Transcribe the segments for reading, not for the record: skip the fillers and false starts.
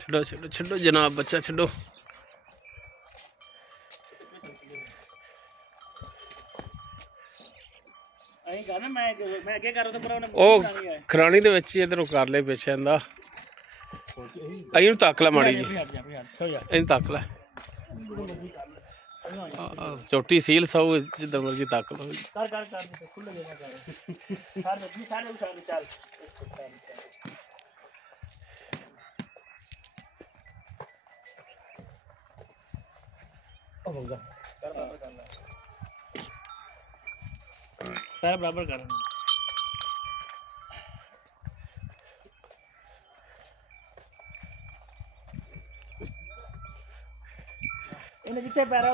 छो छो छो जनाब बच्चा छो। खरानी दे विच इधरों कर ले पिछे इंदा तक लै माड़ी जी तक लै चोटी सील सौ जिदा मर्जी तक लो सारा बराबर कर जिथे पैर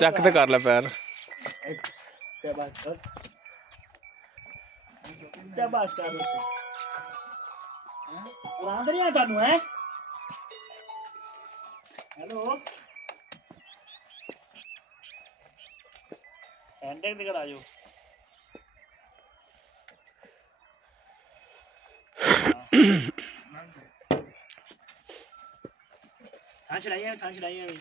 चक तो कर लै पैर हेलो हैंडटेक दिखा जाओ थान चढ़ाइए अभी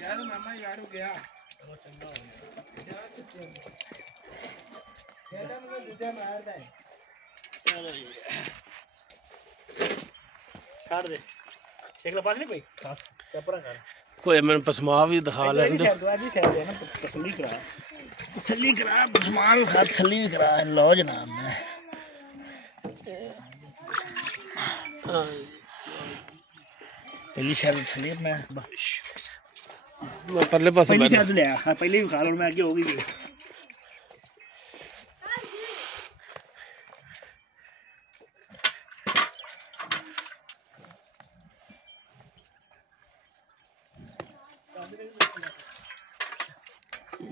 यार मामा यार हो गया चलो चंगा हो गया यार मुझे दूसरा मारता है चलो काट दे शेखला पास नहीं कोई कपड़ा कर कोई मैंने पसमा भी दिखा ले तसल्ली करा पसमा भी खा तसल्ली भी करा लो जनाब मैं पहली शायद तसल्ली मैं परले पासे पहली शायद ले हां पहले भी खा लो मैं आगे हो गई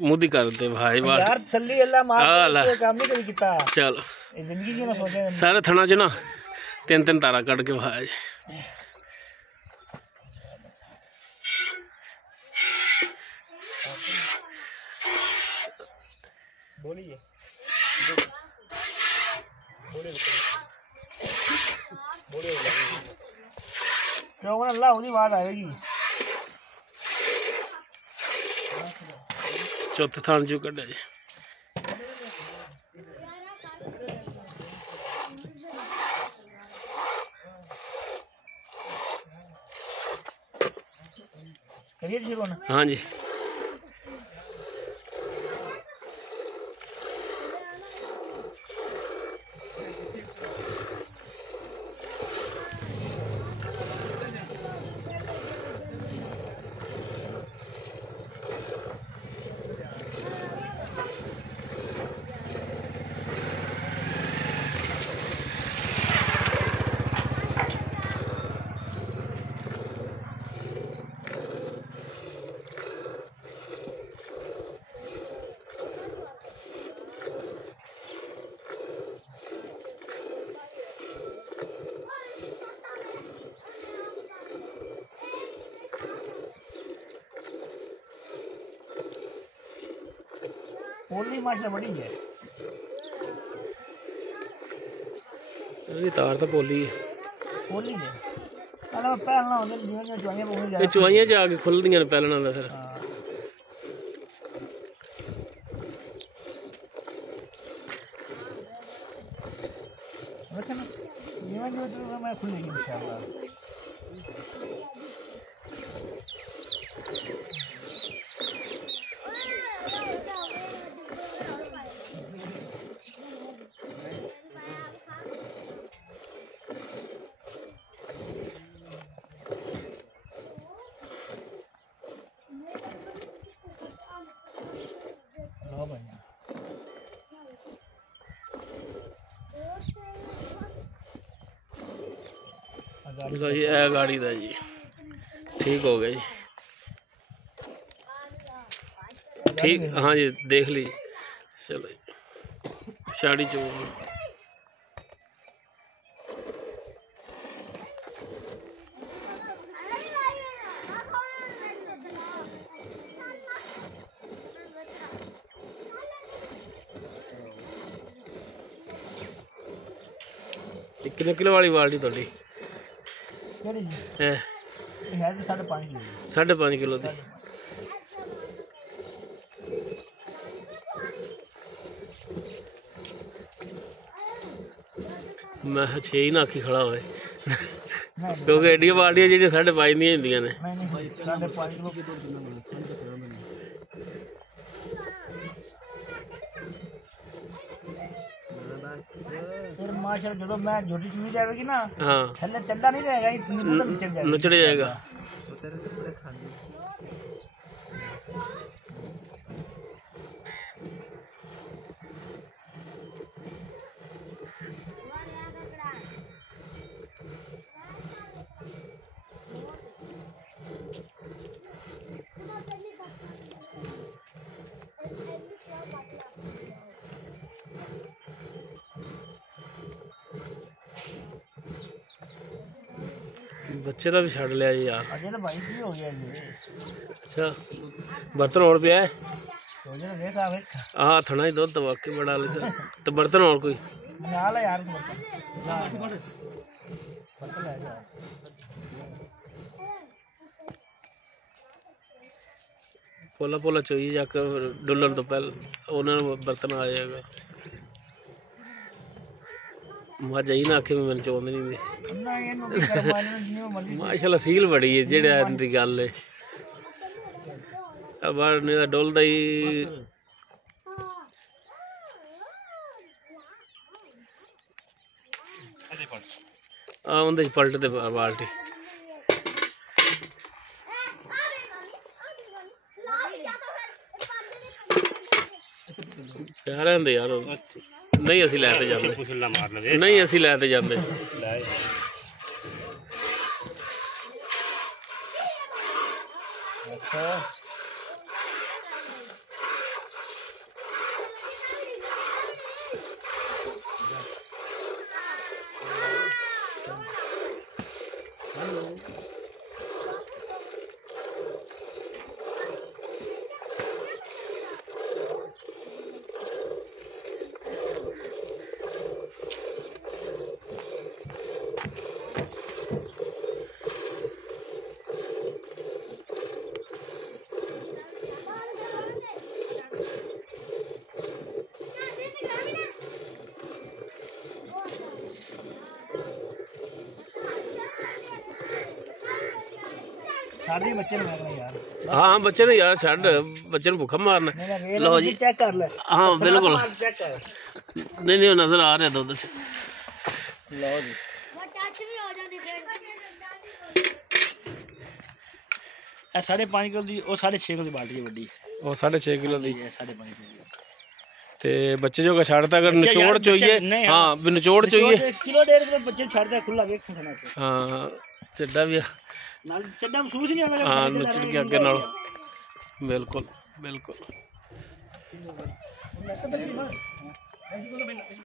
मुदी कर दे भाई यार तसल्ली अल्लाह मार के काम नहीं कभी किता चलो जिंदगी की ना सोचे सारे थना च ना तीन तीन तारा कट के भाई बोलिए क्यों अल्लाह उन्हीं बात आएगी चौथे थान चो कढ़ा जी हाँ जी पोली माशा बड़ी है ये तार तो पोली है पोली है अरे पहलना होंदे जिवें चुआइयां बहुत ये चुआइयां च आके खुलदियां ने पहलना दा फिर लेकिन जिवें जो मैं खुलेगी इंशाल्लाह जी ए गाड़ी दा जी ठीक हो गया जी ठीक हाँ जी देख ली चलो जी शाड़ी चौक ਤੇ ਕਿੰਨੇ ਕਿਲੋ ਵਾਲੀ ਬਾਲਟੀ ਤੁਹਾਡੀ? ਕਿਹੜੀ ਜੀ? ਇਹ ਇਹ ਹੈ ਜੀ 5.5 ਕਿਲੋ 5.5 ਕਿਲੋ ਦੀ। ਮੈਂ 6 ਹੀ ਨਾਖੀ ਖੜਾ ਹੋਵੇ ਕਿਉਂਕਿ ਐਡੀਆਂ ਬਾਲਟੀਆਂ ਜਿਹੜੀਆਂ 5.5 ਦੀਆਂ ਹੁੰਦੀਆਂ ਨੇ। नहीं नहीं 5.5 किलो की फिर माशाल्लाह जो मैं झोटी चुनी जाएगी ना हाँ थल्ले चलना नहीं रहेगा ये नीचे जाएगा नचड़ जाएगा। बच्चे का भी छड़ लिया जी यार। अजय तो भाई की हो गया ये अच्छा बर्तन और पिया है? तो जो देख आ देख हाँ थना ही दूध दबा के बड़ा ले तो बर्तन और कोई नाल है यार बर्तन ले जा पोला पोला चोई जाके डुलन तो पहले उन्होंने बर्तन आ जाएगा। मज ही ना आखे मैंने चौंद नहीं दी ना ये नो करवाने जियो मर्जी माशाल्लाह सील बड़ी है जेड़े दी गल है। अब ने डोलदा ही आ उंदे पलट दे बाल्टी प्यारे होंदे यार। नहीं असी लैते जाते नहीं असी लैते जाते सारे बच्चे ने मारना यार। हाँ बच्चे ने यार छड़ बच्चे ने भूखा मारना। लो जी चेक कर ले। हाँ बिल्कुल चेक कर नहीं नहीं नजर आ रहा दूध से। लो जी ਇਹ 5.5 ਕਿਲੋ ਦੀ ਉਹ 6.5 ਕਿਲੋ ਦੀ ਬਾਲਟੀ ਹੈ ਵੱਡੀ ਉਹ 6.5 ਕਿਲੋ ਦੀ 5.5 ਕਿਲੋ ਤੇ ਬੱਚੇ ਜੋ ਛੱਡਦਾ ਅਗਰ ਨਿਚੋੜ ਚੋਈਏ ਹਾਂ ਵੀ ਨਿਚੋੜ ਚੋਈਏ ਕਿਲੋ 1.5 ਕਿਲੋ ਬੱਚੇ ਛੱਡਦਾ ਖੁੱਲਾ ਵੇਖ ਖਾਣਾ ਹਾਂ ਚੱਡਾ ਵੀ ਨਾਲ ਚੱਡਾ ਮਹਿਸੂਸ ਨਹੀਂ ਆਵੇਗਾ ਹਾਂ ਨਚੜ ਕੇ ਅੱਗੇ ਨਾਲ ਬਿਲਕੁਲ ਬਿਲਕੁਲ